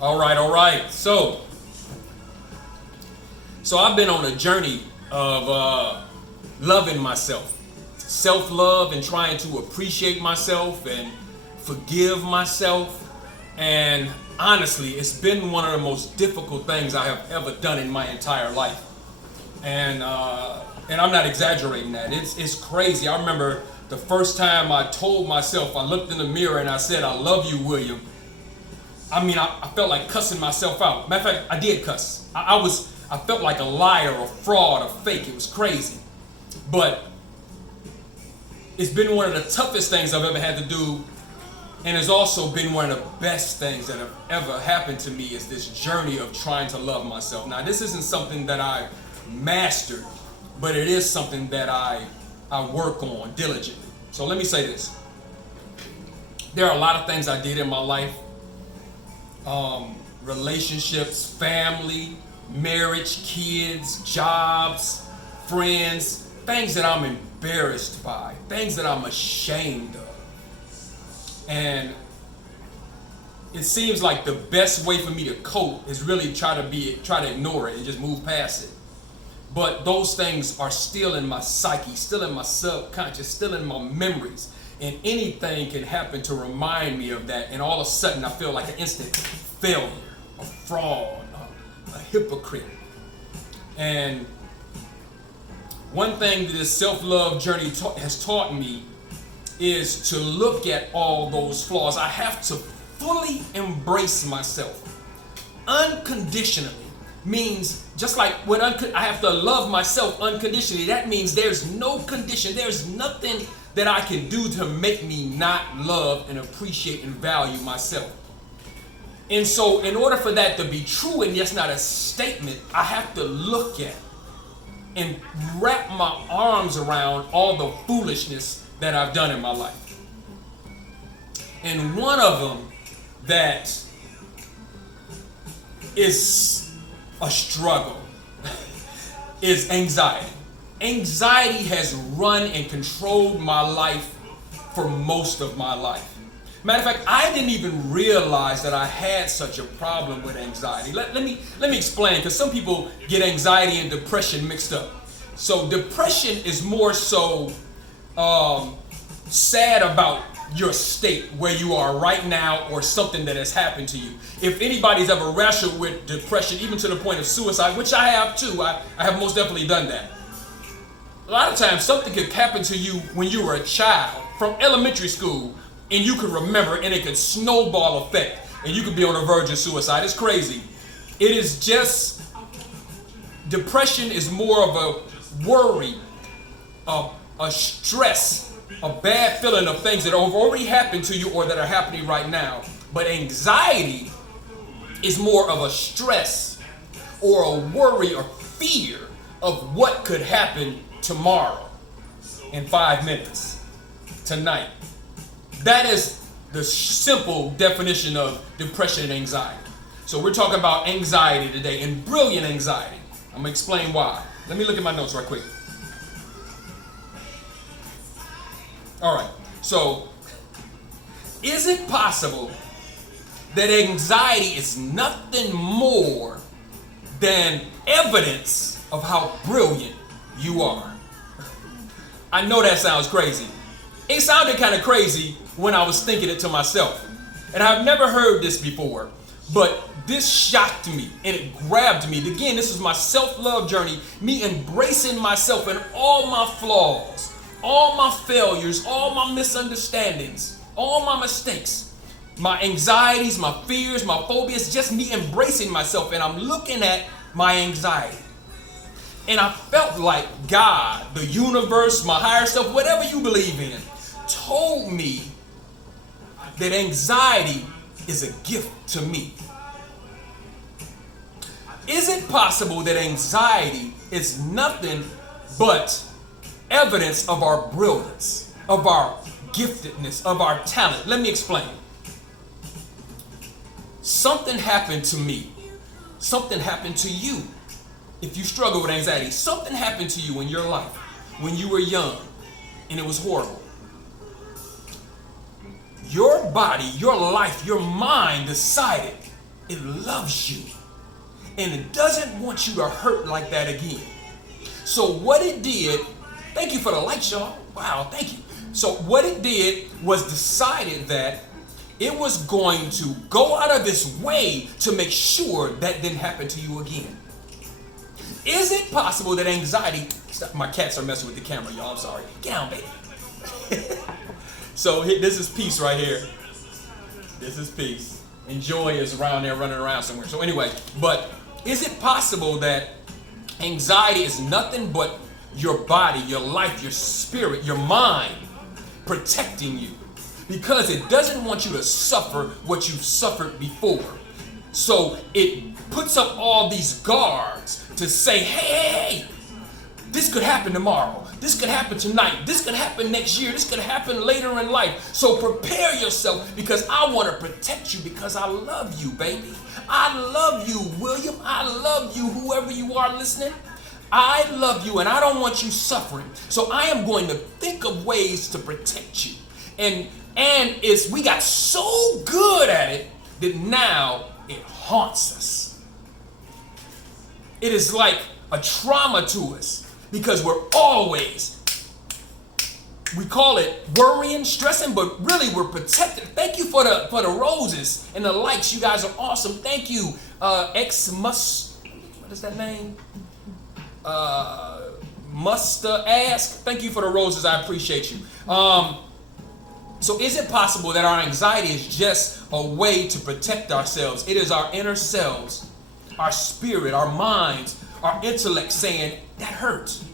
All right, all right. So I've been on a journey of loving myself, self-love, and trying to appreciate myself and forgive myself. And honestly, it's been one of the most difficult things I have ever done in my entire life. And I'm not exaggerating that. It's crazy. I remember the first time I told myself, I looked in the mirror and I said, "I love you, William." I mean, I felt like cussing myself out. Matter of fact, I did cuss. I felt like a liar, a fraud, a fake. It was crazy. But it's been one of the toughest things I've ever had to do. And it's also been one of the best things that have ever happened to me, is this journey of trying to love myself. Now, this isn't something that I mastered, but it is something that I work on diligently. So let me say this. There are a lot of things I did in my life. Relationships, family, marriage, kids, jobs, friends, things that I'm embarrassed by, things that I'm ashamed of. And it seems like the best way for me to cope is really try to ignore it and just move past it. But those things are still in my psyche, still in my subconscious, still in my memories. And anything can happen to remind me of that. And all of a sudden I feel like an instant failure, a fraud, a hypocrite. And one thing that this self-love journey has taught me is to look at all those flaws. I have to fully embrace myself. Unconditionally means, just like when I have to love myself unconditionally, that means there's no condition, there's nothing that I can do to make me not love and appreciate and value myself. And so in order for that to be true, and that's not a statement, I have to look at and wrap my arms around all the foolishness that I've done in my life. And one of them that is a struggle is anxiety. Anxiety has run and controlled my life for most of my life. Matter of fact, I didn't even realize that I had such a problem with anxiety. Let me explain, because some people get anxiety and depression mixed up. So depression is more so sad about your state, where you are right now, or something that has happened to you. If anybody's ever wrestled with depression, even to the point of suicide, which I have too, I have most definitely done that. A lot of times something could happen to you when you were a child, from elementary school, and you could remember, and it could snowball effect, and you could be on the verge of suicide. It's crazy. It is just, depression is more of a worry, a stress, a bad feeling of things that have already happened to you or that are happening right now. But anxiety is more of a stress or a worry or fear of what could happen tomorrow, in 5 minutes, tonight. That is the simple definition of depression and anxiety. So we're talking about anxiety today, and brilliant anxiety. I'm going to explain why. Let me look at my notes right quick. All right. So, is it possible that anxiety is nothing more than evidence of how brilliant you are? I know that sounds crazy. It sounded kind of crazy when I was thinking it to myself. And I've never heard this before, but this shocked me and it grabbed me. Again, this is my self-love journey, me embracing myself and all my flaws, all my failures, all my misunderstandings, all my mistakes, my anxieties, my fears, my phobias, just me embracing myself. And I'm looking at my anxiety. And I felt like God, the universe, my higher self, whatever you believe in, told me that anxiety is a gift to me. Is it possible that anxiety is nothing but evidence of our brilliance, of our giftedness, of our talent? Let me explain. Something happened to me. Something happened to you. If you struggle with anxiety, something happened to you in your life when you were young, and it was horrible. Your body, your life, your mind decided It loves you. And it doesn't want you to hurt like that again. So what it did, thank you for the likes, y'all. Wow, thank you. So what it did was decided that it was going to go out of its way to make sure that didn't happen to you again. Is it possible that anxiety, stop, my cats are messing with the camera, y'all, I'm sorry. Get down, baby. So this is peace right here. This is peace. And Joy is around there running around somewhere. So anyway, but is it possible that anxiety is nothing but your body, your life, your spirit, your mind protecting you? Because it doesn't want you to suffer what you've suffered before. So it puts up all these guards to say, hey, this could happen tomorrow. This could happen tonight. This could happen next year. This could happen later in life. So prepare yourself, because I want to protect you, because I love you, baby. I love you, William. I love you, whoever you are listening. I love you, and I don't want you suffering. So I am going to think of ways to protect you. And we got so good at it that now it haunts us. It is like a trauma to us, because we're always, we call it worrying, stressing, but really we're protected. Thank you for the roses and the likes. You guys are awesome. Thank you, what is that name? Musta Ask. Thank you for the roses. I appreciate you. So is it possible that our anxiety is just a way to protect ourselves? It is our inner selves, our spirit, our minds, our intellect saying, that hurts.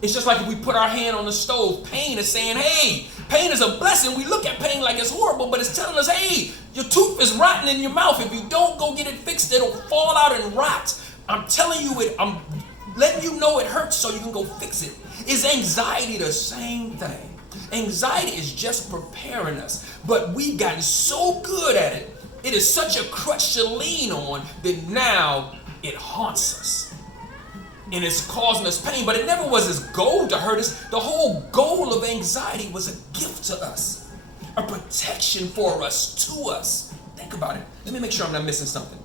It's just like if we put our hand on the stove, pain is saying, hey, pain is a blessing. We look at pain like it's horrible, but it's telling us, hey, your tooth is rotten in your mouth. If you don't go get it fixed, it'll fall out and rot. I'm telling you it, I'm letting you know it hurts so you can go fix it. Is anxiety the same thing? Anxiety is just preparing us, but we've gotten so good at it. It is such a crutch to lean on that now it haunts us. And it's causing us pain, but it never was its goal to hurt us. The whole goal of anxiety was a gift to us, a protection for us, to us. Think about it. Let me make sure I'm not missing something.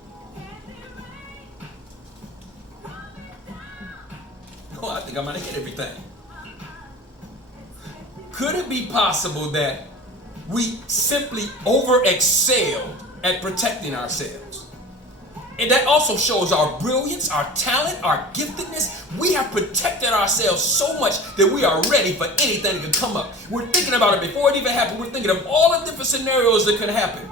Oh, I think I might have hit everything. Could it be possible that we simply over-excelled at protecting ourselves? And that also shows our brilliance, our talent, our giftedness. We have protected ourselves so much that we are ready for anything that can come up. We're thinking about it before it even happened. We're thinking of all the different scenarios that could happen.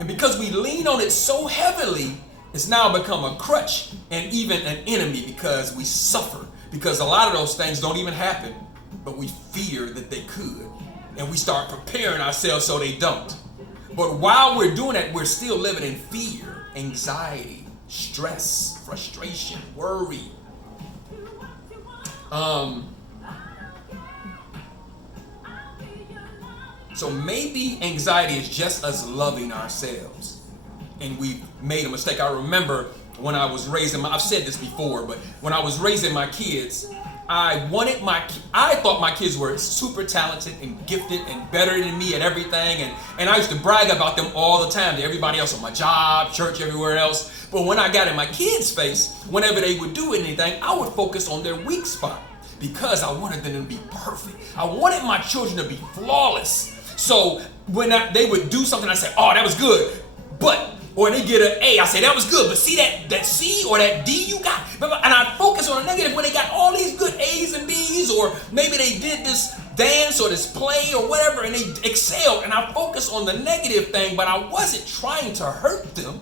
And because we lean on it so heavily, it's now become a crutch and even an enemy, because we suffer. Because a lot of those things don't even happen, but we fear that they could. And we start preparing ourselves so they don't. But while we're doing that, we're still living in fear, anxiety, stress, frustration, worry. So maybe anxiety is just us loving ourselves. And we made a mistake. I remember when I was raising I've said this before, but when I was raising my kids, I thought my kids were super talented and gifted and better than me at everything. And I used to brag about them all the time to everybody else on my job, church, everywhere else. But when I got in my kids' face, whenever they would do anything, I would focus on their weak spot, because I wanted them to be perfect. I wanted my children to be flawless. So when they would do something, I say, oh, that was good. Or they get an A, I say, that was good, but see that C or that D you got? And I focus on the negative when they got all these good A's and B's, or maybe they did this dance or this play or whatever, and they excelled, and I focus on the negative thing, but I wasn't trying to hurt them.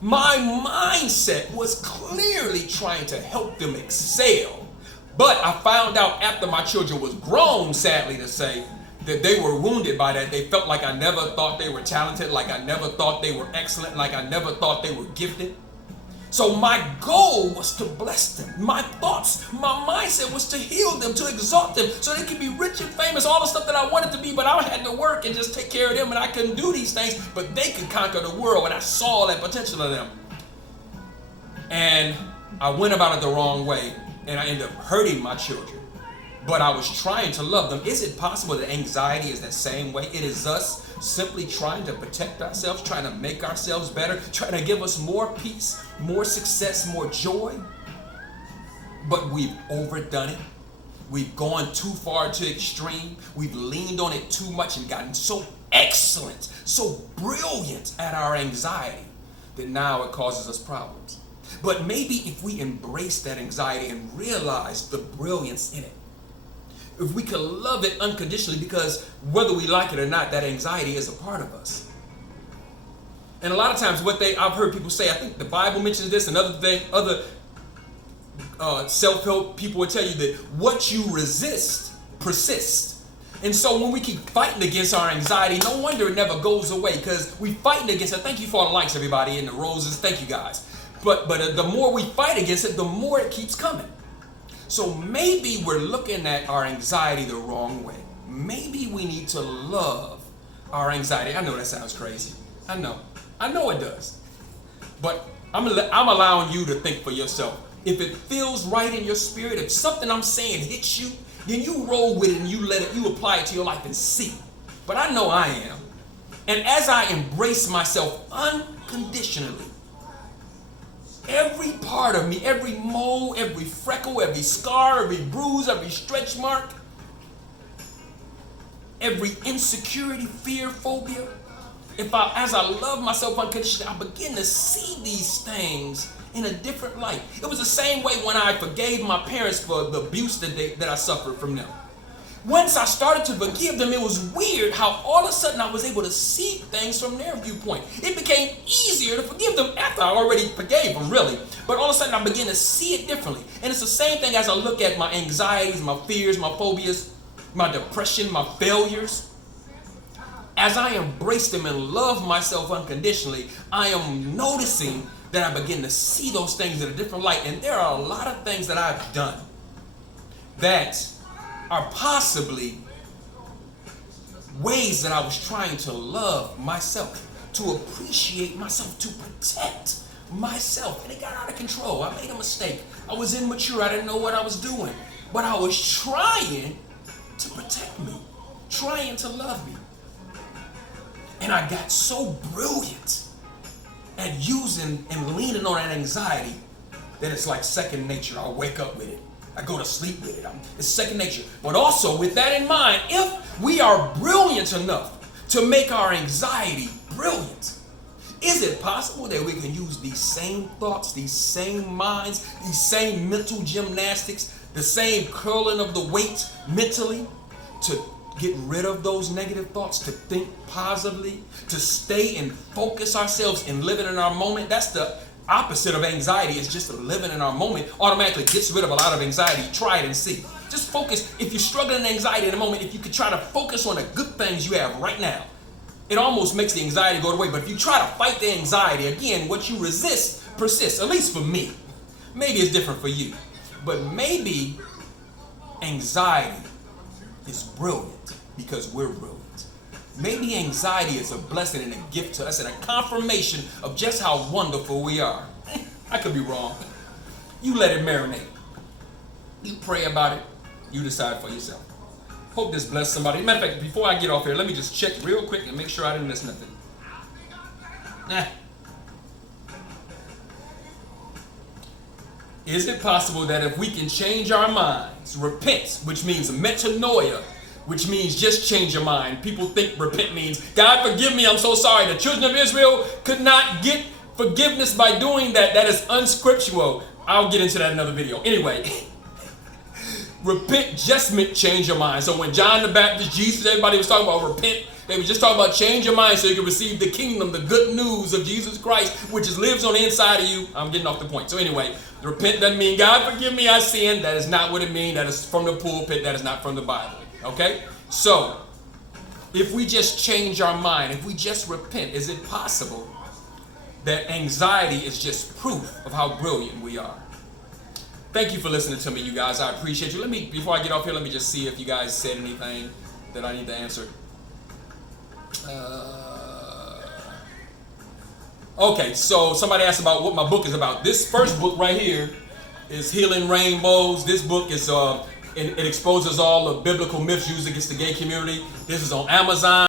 My mindset was clearly trying to help them excel. But I found out after my children was grown, sadly to say, that they were wounded by that. They felt like I never thought they were talented, like I never thought they were excellent, like I never thought they were gifted. So my goal was to bless them. My thoughts, my mindset was to heal them, to exalt them, so they could be rich and famous, all the stuff that I wanted to be, but I had to work and just take care of them, and I couldn't do these things, but they could conquer the world, and I saw that potential in them. And I went about it the wrong way, and I ended up hurting my children. But I was trying to love them. Is it possible that anxiety is that same way? It is us simply trying to protect ourselves, trying to make ourselves better, trying to give us more peace, more success, more joy. But we've overdone it. We've gone too far to extreme. We've leaned on it too much and gotten so excellent, so brilliant at our anxiety that now it causes us problems. But maybe if we embrace that anxiety and realize the brilliance in it, if we could love it unconditionally, because whether we like it or not, that anxiety is a part of us. And a lot of times I've heard people say, I think the Bible mentions this, and other self-help people will tell you that what you resist persists. And so when we keep fighting against our anxiety, no wonder it never goes away, because we fighting against it. Thank you for all the likes, everybody, and the roses. Thank you, guys. But the more we fight against it, the more it keeps coming. So maybe we're looking at our anxiety the wrong way. Maybe we need to love our anxiety. I know that sounds crazy. I know it does. But I'm allowing you to think for yourself. If it feels right in your spirit, if something I'm saying hits you, then you roll with it and you apply it to your life and see. But I know I am. And as I embrace myself unconditionally, every part of me, every mole, every freckle, every scar, every bruise, every stretch mark, every insecurity, fear, phobia, as I love myself unconditionally, I begin to see these things in a different light. It was the same way when I forgave my parents for the abuse that I suffered from them. Once I started to forgive them, it was weird how all of a sudden I was able to see things from their viewpoint. It became easier to forgive them after I already forgave them, really. But all of a sudden I began to see it differently. And it's the same thing as I look at my anxieties, my fears, my phobias, my depression, my failures. As I embrace them and love myself unconditionally, I am noticing that I begin to see those things in a different light. And there are a lot of things that I've done that are possibly ways that I was trying to love myself, to appreciate myself, to protect myself. And it got out of control. I made a mistake. I was immature. I didn't know what I was doing. But I was trying to protect me, trying to love me. And I got so brilliant at using and leaning on that anxiety that it's like second nature. I wake up with it. I go to sleep with it. It's second nature. But also with that in mind, if we are brilliant enough to make our anxiety brilliant, is it possible that we can use these same thoughts, these same minds, these same mental gymnastics, the same curling of the weight mentally to get rid of those negative thoughts, to think positively, to stay and focus ourselves and living in our moment? That's the opposite of anxiety, is just living in our moment. Automatically gets rid of a lot of anxiety. Try it and see. Just focus. If you're struggling with anxiety in a moment, if you could try to focus on the good things you have right now, it almost makes the anxiety go away. But if you try to fight the anxiety, again, what you resist persists, at least for me. Maybe it's different for you. But maybe anxiety is brilliant because we're brilliant. Maybe anxiety is a blessing and a gift to us and a confirmation of just how wonderful we are. I could be wrong. You let it marinate. You pray about it. You decide for yourself. Hope this blessed somebody. Matter of fact, before I get off here, let me just check real quick and make sure I didn't miss nothing. Is it possible that if we can change our minds, repent, which means metanoia, which means just change your mind. People think repent means, God forgive me, I'm so sorry. The children of Israel could not get forgiveness by doing that. That is unscriptural. I'll get into that in another video. Anyway, repent just meant change your mind. So when John the Baptist, Jesus, everybody was talking about repent, they were just talking about change your mind so you can receive the kingdom, the good news of Jesus Christ, which lives on the inside of you. I'm getting off the point. So anyway, repent doesn't mean, God forgive me, I sinned. That is not what it means. That is from the pulpit. That is not from the Bible. Okay? So, if we just change our mind, if we just repent, is it possible that anxiety is just proof of how brilliant we are? Thank you for listening to me, you guys. I appreciate you. Before I get off here, let me just see if you guys said anything that I need to answer. Okay, so somebody asked about what my book is about. This first book right here is Healing Rainbows. This book is it exposes all the biblical myths used against the gay community. This is on Amazon.